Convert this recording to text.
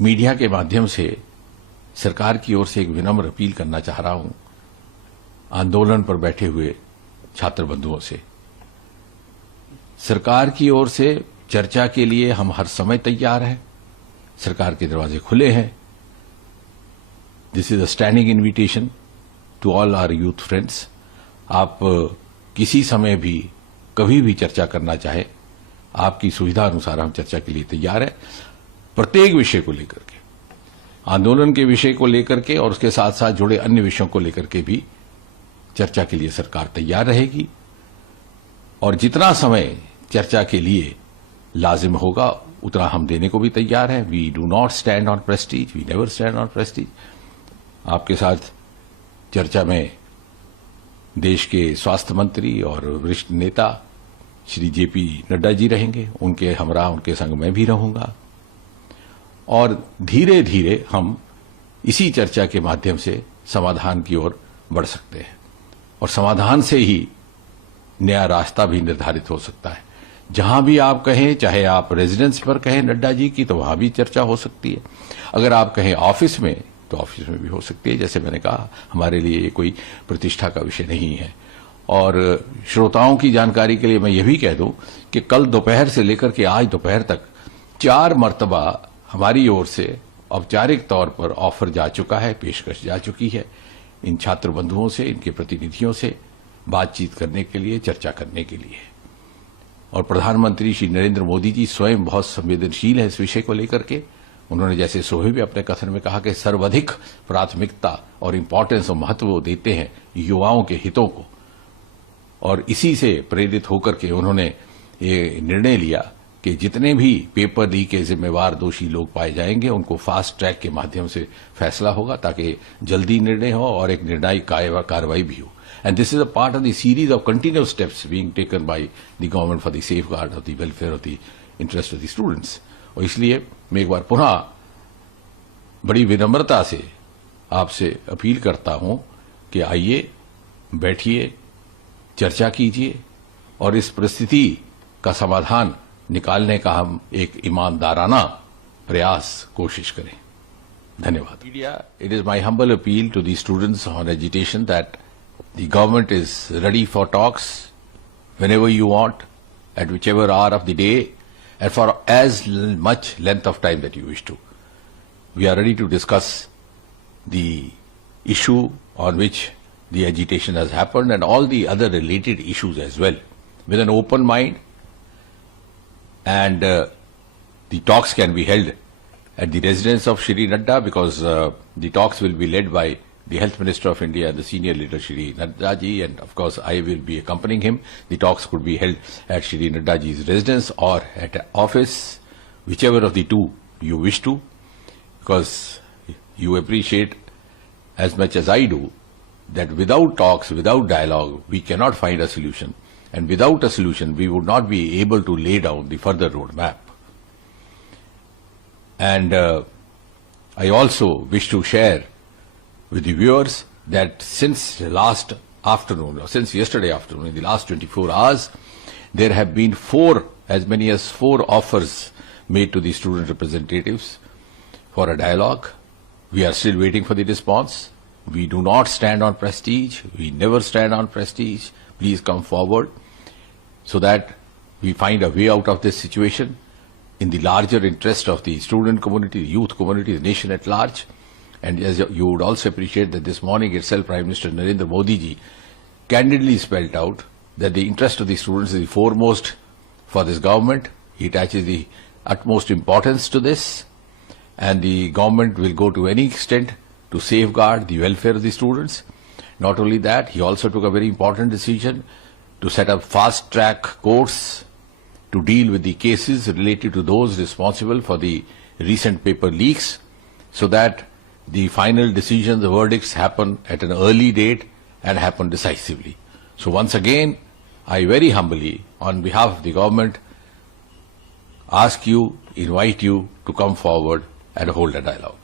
Media के माध्यम से सरकार की ओर से एक विनम्र अपील करना चाह रहा हूं आंदोलन पर बैठे हुए छात्र बंधुओं से। सरकार की ओर से चर्चा के लिए हम हर समय तैयार हैं। सरकार के दरवाजे खुले हैं। This is a standing invitation to all our youth friends. आप किसी समय भी कभी भी चर्चा करना चाहे, आपकी सुविधा अनुसार हम चर्चा के लिए तैयार हैं। प्रत्येक विषय को लेकर के, आंदोलन के विषय को लेकर के और उसके साथ साथ जुड़े अन्य विषयों को लेकर के भी चर्चा के लिए सरकार तैयार रहेगी। और जितना समय चर्चा के लिए लाजिम होगा उतना हम देने को भी तैयार हैं। We do not stand on prestige, we never stand on prestige. आपके साथ चर्चा में देश के स्वास्थ्य मंत्री और वरिष्ठ नेता श्री जेपी नड्डा जी रहेंगे। उनके हमरा उनके संग मैं भी रहूंगा और धीरे धीरे हम इसी चर्चा के माध्यम से समाधान की ओर बढ़ सकते हैं और समाधान से ही नया रास्ता भी निर्धारित हो सकता है। जहां भी आप कहें, चाहे आप रेजिडेंस पर कहें नड्डा जी की, तो वहां भी चर्चा हो सकती है। अगर आप कहें ऑफिस में, तो ऑफिस में भी हो सकती है। जैसे मैंने कहा, हमारे लिए ये कोई प्रतिष्ठा का विषय नहीं है। और श्रोताओं की जानकारी के लिए मैं यह भी कह दूं कि कल दोपहर से लेकर के आज दोपहर तक 4 मर्तबा हमारी ओर से औपचारिक तौर पर ऑफर जा चुका है, पेशकश जा चुकी है इन छात्र बंधुओं से, इनके प्रतिनिधियों से बातचीत करने के लिए, चर्चा करने के लिए। और प्रधानमंत्री श्री नरेंद्र मोदी जी स्वयं बहुत संवेदनशील है इस विषय को लेकर के। उन्होंने जैसे सुबह भी अपने कथन में कहा कि सर्वाधिक प्राथमिकता और इंपॉर्टेंस और महत्व देते हैं युवाओं के हितों को, और इसी से प्रेरित होकर के उन्होंने ये निर्णय लिया कि जितने भी पेपर लीक के जिम्मेवार दोषी लोग पाए जाएंगे उनको फास्ट ट्रैक के माध्यम से फैसला होगा, ताकि जल्दी निर्णय हो और एक निर्णायक कार्रवाई भी हो। And this is a part of the series of continuous steps being taken by the government for the safeguard of the welfare of the interest of the students. और इसलिए मैं एक बार पुनः बड़ी विनम्रता से आपसे अपील करता हूं कि आइए, बैठिए, चर्चा कीजिए और इस परिस्थिति का समाधान निकालने का हम एक ईमानदाराना प्रयास कोशिश करें। धन्यवाद। Media, it is my humble appeal to the students on agitation that the government is ready for talks whenever you want, at whichever hour of the day, and for as much length of time that you wish to. We are ready to discuss the issue on which the agitation has happened and all the other related issues as well, with an open mind. And the talks can be held at the residence of Shri Nadda, because the talks will be led by the Health Minister of India, the senior leader Shri Nadda ji, and of course I will be accompanying him. The talks could be held at Shri Nadda ji's residence or at an office, whichever of the two you wish to, because you appreciate as much as I do that without talks, without dialogue, we cannot find a solution, and without a solution we would not be able to lay down the further roadmap. And I also wish to share with the viewers that since last afternoon, or since yesterday afternoon, in the last 24 hours, there have been as many as four offers made to the student representatives for a dialogue. We are still waiting for the response. We do not stand on prestige. We never stand on prestige. Please come forward so that we find a way out of this situation in the larger interest of the student community, the youth community, the nation at large. And as you would also appreciate that this morning itself, Prime Minister Narendra Modi ji candidly spelled out that the interest of the students is the foremost for this government. He attaches the utmost importance to this, and the government will go to any extent to safeguard the welfare of the students. Not only that, he also took a very important decision to set up fast-track courts to deal with the cases related to those responsible for the recent paper leaks, so that the final decisions, the verdicts happen at an early date and happen decisively. So once again, I very humbly, on behalf of the government, invite you to come forward and hold a dialogue.